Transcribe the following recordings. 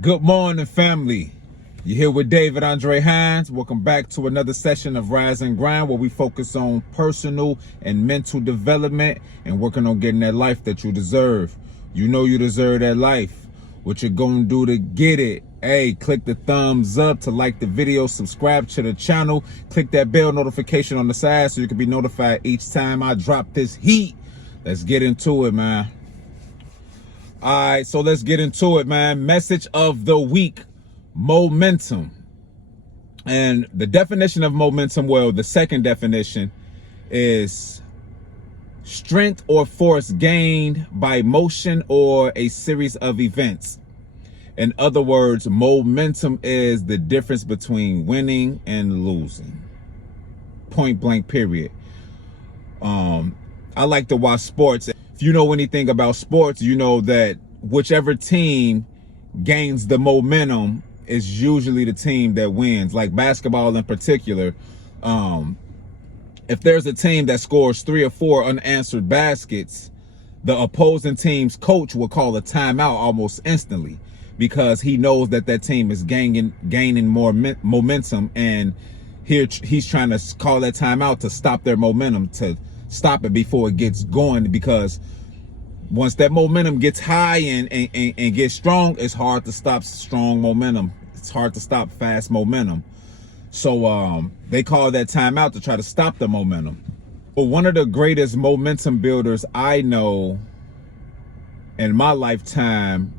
Good morning, family. You're here with David Andre Hines. Welcome back to another session of Rise and Grind, where we focus on personal and mental development and working on getting that life that you deserve. You know you deserve that life. What you're gonna do to get it? Hey, click the thumbs up to like the video, subscribe to the channel, click that bell notification on the side so you can be notified each time I drop this heat. Let's get into it, man. All right, so let's get into it, man. Message of the week: momentum. And the definition of momentum, well, the second definition is strength or force gained by motion or a series of events. In other words, momentum is the difference between winning and losing. Point blank, period. I like to watch sports. If you know anything about sports, you know that whichever team gains the momentum is usually the team that wins. Like basketball in particular, if there's a team that scores 3 or 4 unanswered baskets, the opposing team's coach will call a timeout almost instantly, because he knows that that team is gaining more momentum, and here he's trying to call that timeout to stop their momentum, to stop it before it gets going, because once that momentum gets high and gets strong, it's hard to stop strong momentum. It's hard to stop fast momentum. So they call that timeout to try to stop the momentum. But one of the greatest momentum builders I know in my lifetime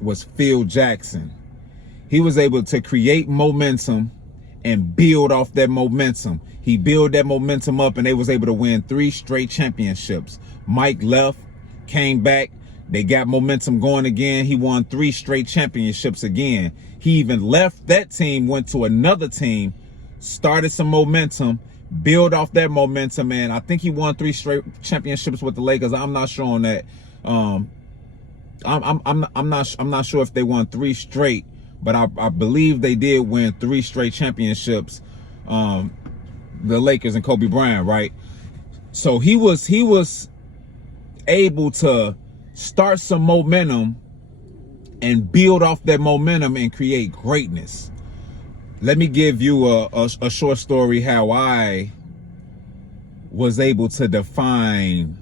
was Phil Jackson. He was able to create momentum and build off that momentum. He built that momentum up, and they was able to win 3 straight championships. Mike left, came back, they got momentum going again. He won 3 straight championships again. He even left that team, went to another team, started some momentum, build off that momentum, and I think he won 3 straight championships with the Lakers. I'm not sure on that. I'm not sure if they won 3 straight, but I believe they did win 3 straight championships. The Lakers and Kobe Bryant, right? So he was able to start some momentum and build off that momentum and create greatness. Let me give you a short story how I was able to define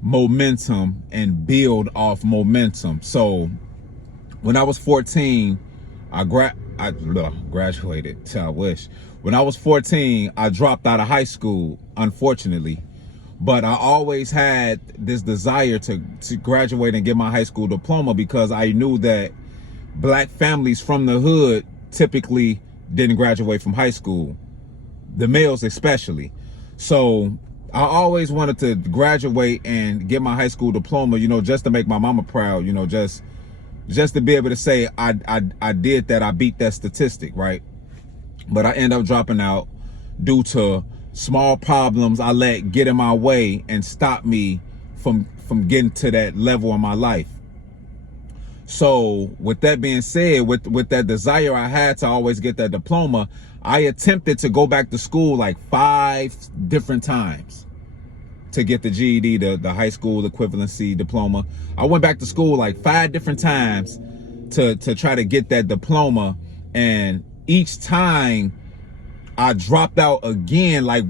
momentum and build off momentum. So when I was 14, I graduated. I wish. When I was 14, I dropped out of high school, unfortunately. But I always had this desire to graduate and get my high school diploma, because I knew that black families from the hood typically didn't graduate from high school, the males especially. So I always wanted to graduate and get my high school diploma, you know, just to make my mama proud, you know, just to be able to say I did that, I beat that statistic, right? But I end up dropping out due to small problems I let get in my way and stop me from getting to that level in my life. So with that being said, with that desire I had to always get that diploma, I attempted to go back to school like 5 different times to get the GED, the high school equivalency diploma. I went back to school like 5 different times to try to get that diploma, and each time I dropped out again, like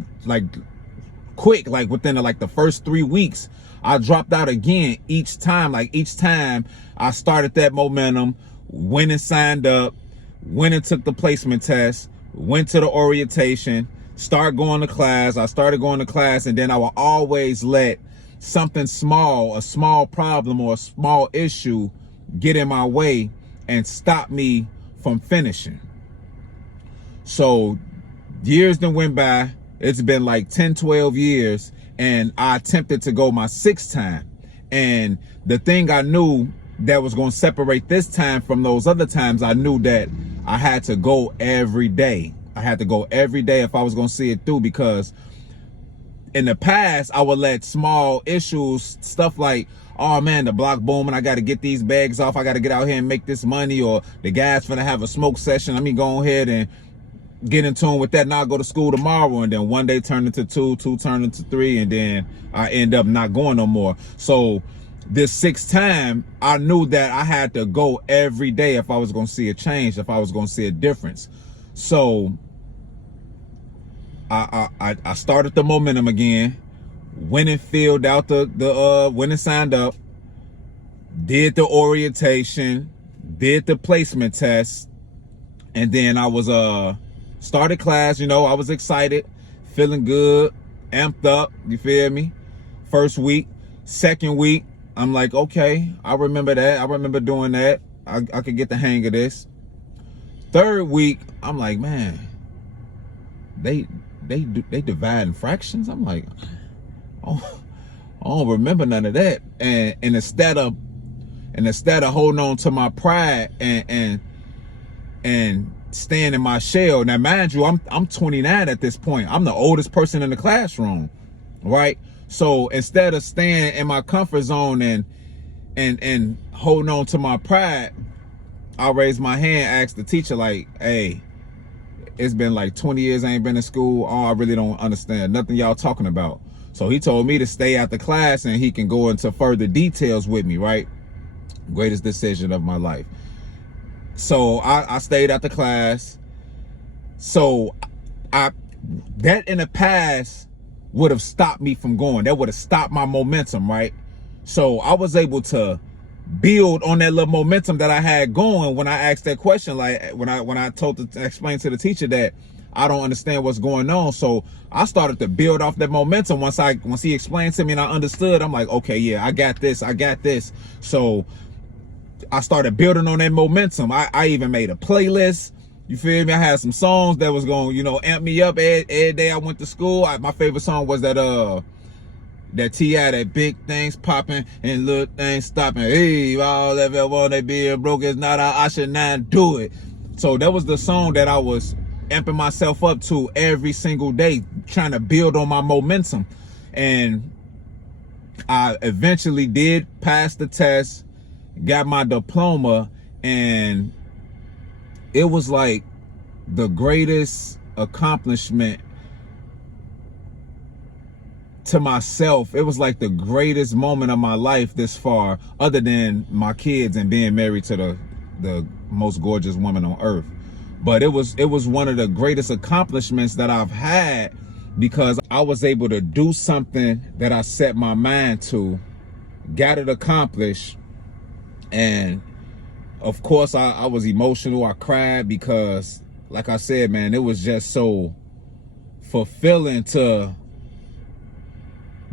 quick, like within the first 3 weeks, I dropped out again each time. Like each time I started that momentum, went and signed up, went and took the placement test, went to the orientation, started going to class. I started going to class, and then I will always let something small, a small problem or a small issue get in my way and stop me from finishing. So years then went by. It's been like 10, 12 years, and I attempted to go my 6th time. And the thing I knew that was going to separate this time from those other times, I knew that I had to go every day. I had to go every day if I was going to see it through, because in the past, I would let small issues, stuff like, oh man, the block booming, I got to get these bags off, I got to get out here and make this money, or the guy's finna have a smoke session, let me go ahead and get in tune with that, and I'll go to school tomorrow. And then one day turned into 2, 2 turned into 3, and then I end up not going no more. So this sixth time, I knew that I had to go every day if I was going to see a change, if I was going to see a difference. So I started the momentum again, went and filled out went and signed up, did the orientation, did the placement test, and then I was started class. You know, I was excited, feeling good, amped up, you feel me? First week. Second week, I'm like, okay, I remember that. I remember doing that. I could get the hang of this. Third week, I'm like, man, they divide in fractions. I'm like, oh, I don't remember none of that. And instead of holding on to my pride and staying in my shell. Now, mind you, I'm 29 at this point. I'm the oldest person in the classroom, right? So instead of staying in my comfort zone and holding on to my pride, I raised my hand, asked the teacher, like, hey, it's been like 20 years I ain't been in school. Oh, I really don't understand nothing y'all talking about. So he told me to stay after class and he can go into further details with me, right? Greatest decision of my life. So I stayed after class. So that in the past would have stopped me from going. That would have stopped my momentum, right? So I was able to build on that little momentum that I had going when I asked that question, like when I explained to the teacher that I don't understand what's going on. So I started to build off that momentum once he explained to me and I understood. I'm like, okay, yeah, I got this. So I started building on that momentum. I even made a playlist. You feel me? I had some songs that was going, you know, amp me up every day I went to school. My favorite song was that T.I., that big things popping and little things stopping. Hey, all ever want to be broke is not, I should not do it. So that was the song that I was amping myself up to every single day, trying to build on my momentum. And I eventually did pass the test, got my diploma, and it was like the greatest accomplishment to myself. It was like the greatest moment of my life this far, other than my kids and being married to the most gorgeous woman on earth. But it was one of the greatest accomplishments that I've had, because I was able to do something that I set my mind to, got it accomplished. And of course, I was emotional. I cried because, like I said, man, it was just so fulfilling to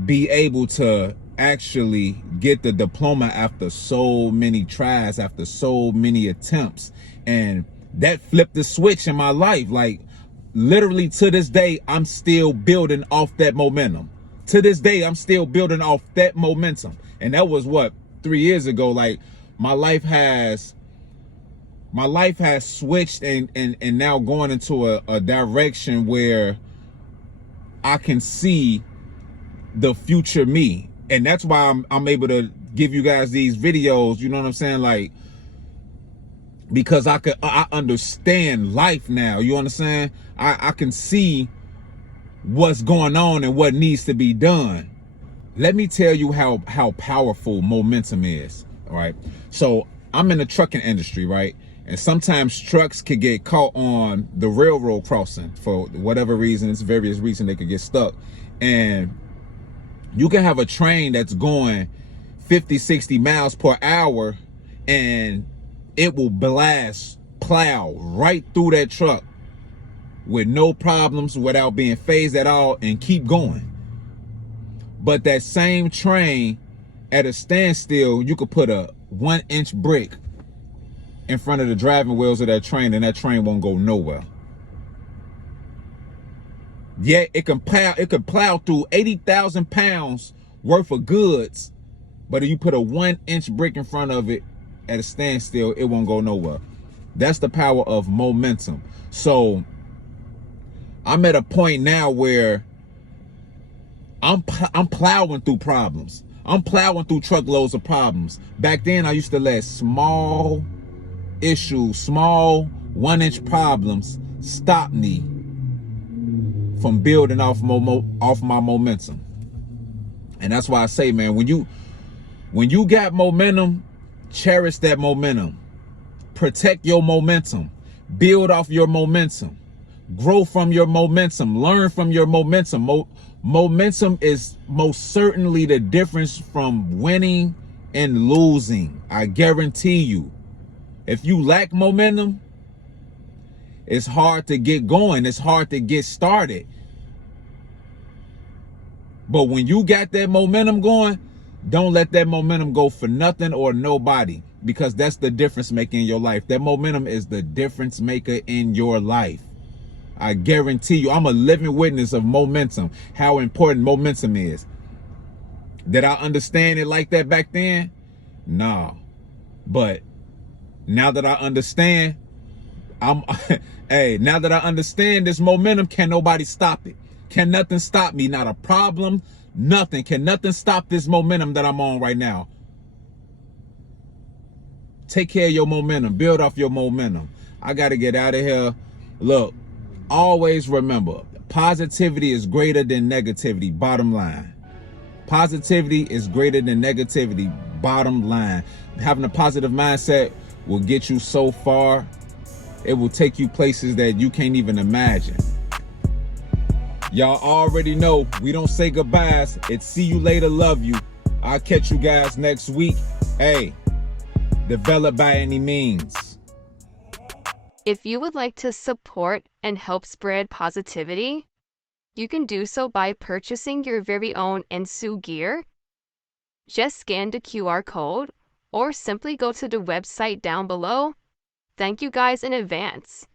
be able to actually get the diploma after so many tries, after so many attempts. And that flipped the switch in my life. Like, literally to this day, I'm still building off that momentum. To this day, I'm still building off that momentum. And that was what, 3 years ago. Like, my life has switched and now going into a direction where I can see the future me. And that's why I'm able to give you guys these videos, you know what I'm saying? Like, because I understand life now, you understand? I can see what's going on and what needs to be done. Let me tell you how powerful momentum is, all right? So I'm in the trucking industry, right? And sometimes trucks could get caught on the railroad crossing for whatever reason. It's various reasons they could get stuck. And you can have a train that's going 50, 60 miles per hour and it will plow right through that truck with no problems, without being phased at all, and keep going. But that same train at a standstill, you could put a 1-inch brick in front of the driving wheels of that train and that train won't go nowhere. Yet it could plow through 80,000 pounds worth of goods, but if you put a 1-inch brick in front of it at a standstill, it won't go nowhere. That's the power of momentum. So I'm at a point now where I'm plowing through problems. I'm plowing through truckloads of problems. Back then, I used to let small issues, small 1-inch problems stop me from building off my momentum. And that's why I say, man, when you When you got momentum, cherish that momentum. Protect your momentum. Build off your momentum. Grow from your momentum. Learn from your momentum. Momentum is most certainly the difference from winning and losing. I guarantee you. If you lack momentum, it's hard to get going. It's hard to get started. But when you got that momentum going, don't let that momentum go for nothing or nobody, because that's the difference maker in your life. That momentum is the difference maker in your life. I guarantee you, I'm a living witness of momentum, how important momentum is. Did I understand it like that back then? No. But now that I understand, now that I understand this momentum, can nobody stop it? Can nothing stop me? Not a problem, nothing. Can nothing stop this momentum that I'm on right now? Take care of your momentum. Build off your momentum. I got to get out of here. Look, always remember, positivity is greater than negativity, bottom line. Positivity is greater than negativity, bottom line. Having a positive mindset will get you so far. It will take you places that you can't even imagine. Y'all already know we don't say goodbyes. It's see you later, love you. I'll catch you guys next week. Hey, develop by any means. If you would like to support and help spread positivity, you can do so by purchasing your very own Ensu gear. Just scan the QR code or simply go to the website down below. Thank you guys in advance.